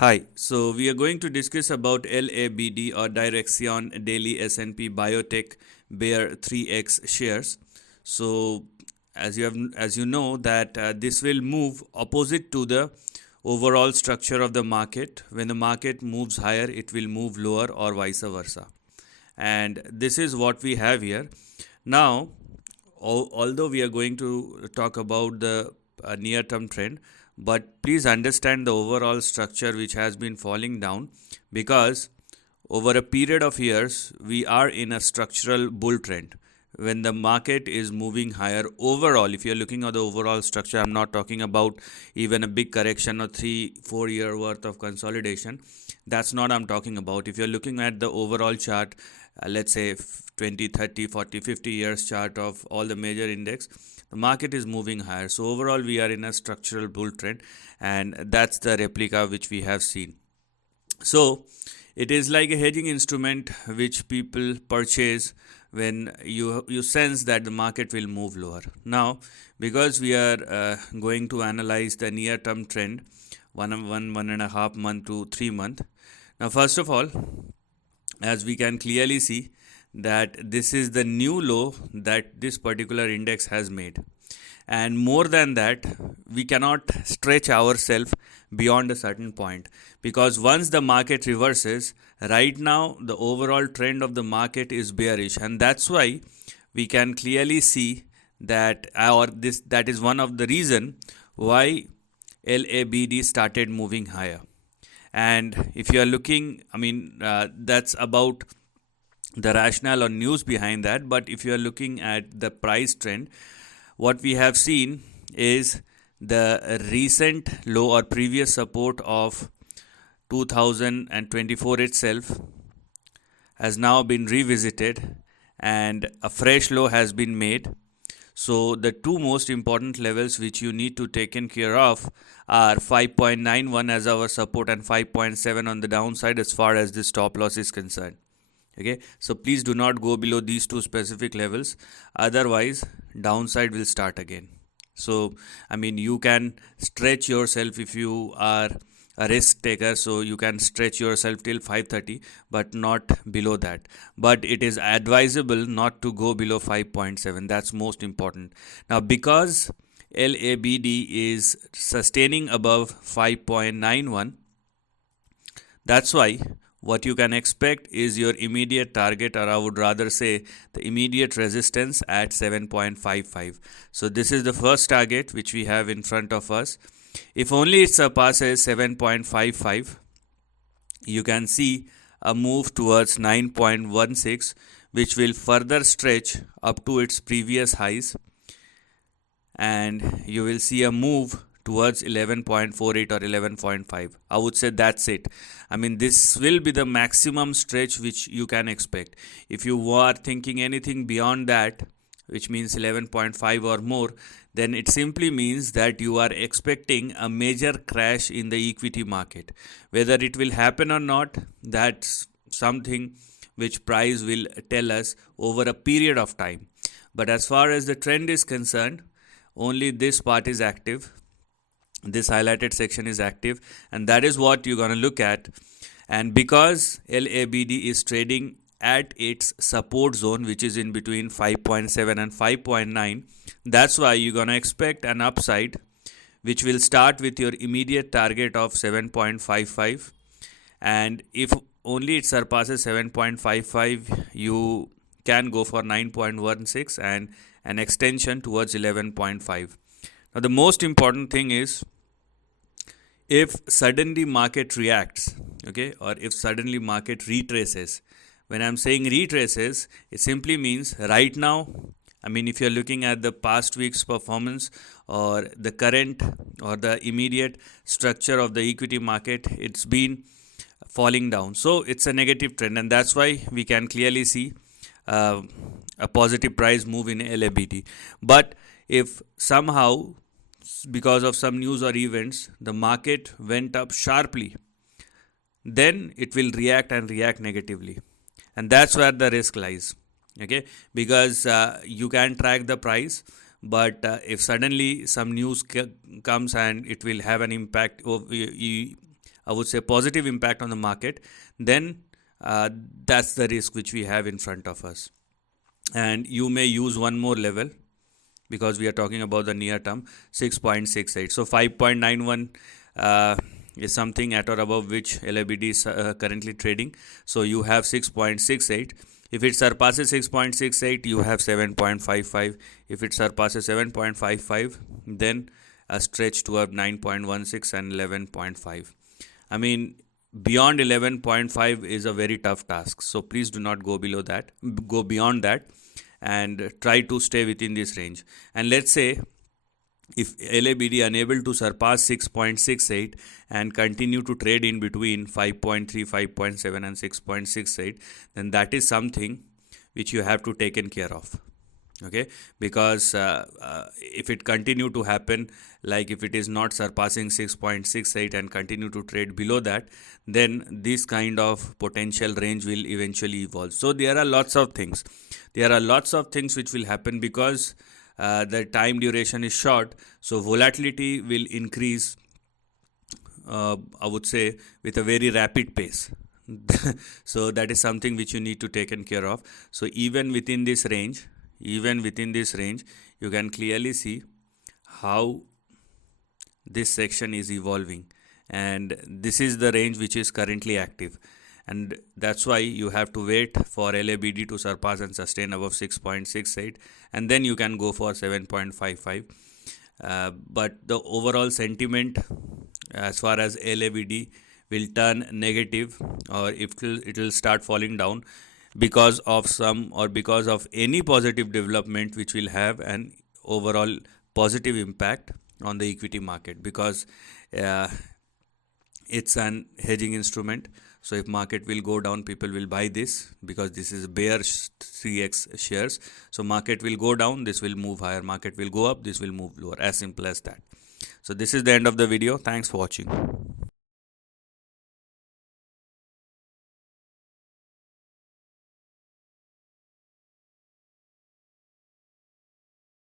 Hi, so we are going to discuss about LABD or Direxion Daily S&P Biotech Bear 3x shares. So as you know that this will move opposite to the overall structure of the market. When the market moves higher, it will move lower or vice versa. And this is what we have here. Now, although we are going to talk about the near term trend, but please understand the overall structure which has been falling down, because over a period of years we are in a structural bull trend. When the market is moving higher overall, if you're looking at the overall structure, I'm not talking about even a big correction or 3-4 year worth of consolidation. That's not I'm talking about. If you're looking at the overall chart, let's say 20, 30, 40, 50 years chart of all the major index, the market is moving higher. So overall we are in a structural bull trend, and that's the replica which we have seen. So it is like a hedging instrument which people purchase when you sense that the market will move lower. Now, because we are going to analyze the near term trend, one and a half month to 3 month. Now, first of all, as we can clearly see that this is the new low that this particular index has made, and more than that, we cannot stretch ourselves beyond a certain point, because once the market reverses, right now the overall trend of the market is bearish, and that's why we can clearly see that that is one of the reason why LABD started moving higher. And if you are looking, that's about the rationale or news behind that. But if you are looking at the price trend, what we have seen is the recent low or previous support of 2024 itself has now been revisited, and a fresh low has been made. So the two most important levels which you need to take care of are 5.91 as our support and 5.7 on the downside as far as the stop loss is concerned. Okay, so please do not go below these two specific levels, otherwise downside will start again. So you can stretch yourself if you are a risk taker, so you can stretch yourself till 530, but not below that. But it is advisable not to go below 5.7. That's most important. Now, because LABD is sustaining above 5.91, that's why what you can expect is your immediate target, or I would rather say the immediate resistance at 7.55. So this is the first target which we have in front of us. If only it surpasses 7.55, you can see a move towards 9.16, which will further stretch up to its previous highs, and you will see a move towards 11.48 or 11.5. I would say that's it. This will be the maximum stretch which you can expect. If you are thinking anything beyond that, which means 11.5 or more, then it simply means that you are expecting a major crash in the equity market. Whether it will happen or not, that's something which price will tell us over a period of time. But as far as the trend is concerned, only this part is active. This highlighted section is active, and that is what you're going to look at. And because LABD is trading at its support zone, which is in between 5.7 and 5.9, that's why you're going to expect an upside, which will start with your immediate target of 7.55, and if only it surpasses 7.55, you can go for 9.16 and an extension towards 11.5. Now, the most important thing is, if suddenly market reacts, okay, or if suddenly market retraces. When I'm saying retraces, it simply means right now, if you're looking at the past week's performance or the current or the immediate structure of the equity market, it's been falling down. So it's a negative trend, and that's why we can clearly see a positive price move in LABD. But if somehow, because of some news or events, the market went up sharply, then it will react negatively, and that's where the risk lies. Okay, because you can track the price, but if suddenly some news comes and it will have an impact I would say, positive impact on the market, then that's the risk which we have in front of us. And you may use one more level, because we are talking about the near term, 6.68. So 5.91 is something at or above which LABD is currently trading. So you have 6.68. If it surpasses 6.68, you have 7.55. If it surpasses 7.55, then a stretch toward 9.16 and 11.5. I mean, beyond 11.5 is a very tough task. So please do not go below that, go beyond that, and try to stay within this range. And let's say if LABD unable to surpass 6.68 and continue to trade in between 5.3, 5.7 and 6.68, then that is something which you have to taken care of. Okay, because if it continue to happen, like if it is not surpassing 6.68 and continue to trade below that, then this kind of potential range will eventually evolve. So there are lots of things which will happen, because the time duration is short, so volatility will increase, I would say, with a very rapid pace. So that is something which you need to taken care of. So even within this range, you can clearly see how this section is evolving, and this is the range which is currently active, and that's why you have to wait for LABD to surpass and sustain above 6.68, and then you can go for 7.55. But the overall sentiment as far as LABD will turn negative, or it will start falling down because of any positive development which will have an overall positive impact on the equity market, because it's an hedging instrument. So if market will go down, people will buy this, because this is bear 3x shares. So market will go down, this will move higher. Market will go up, this will move lower. As simple as that. So this is the end of the video. Thanks for watching.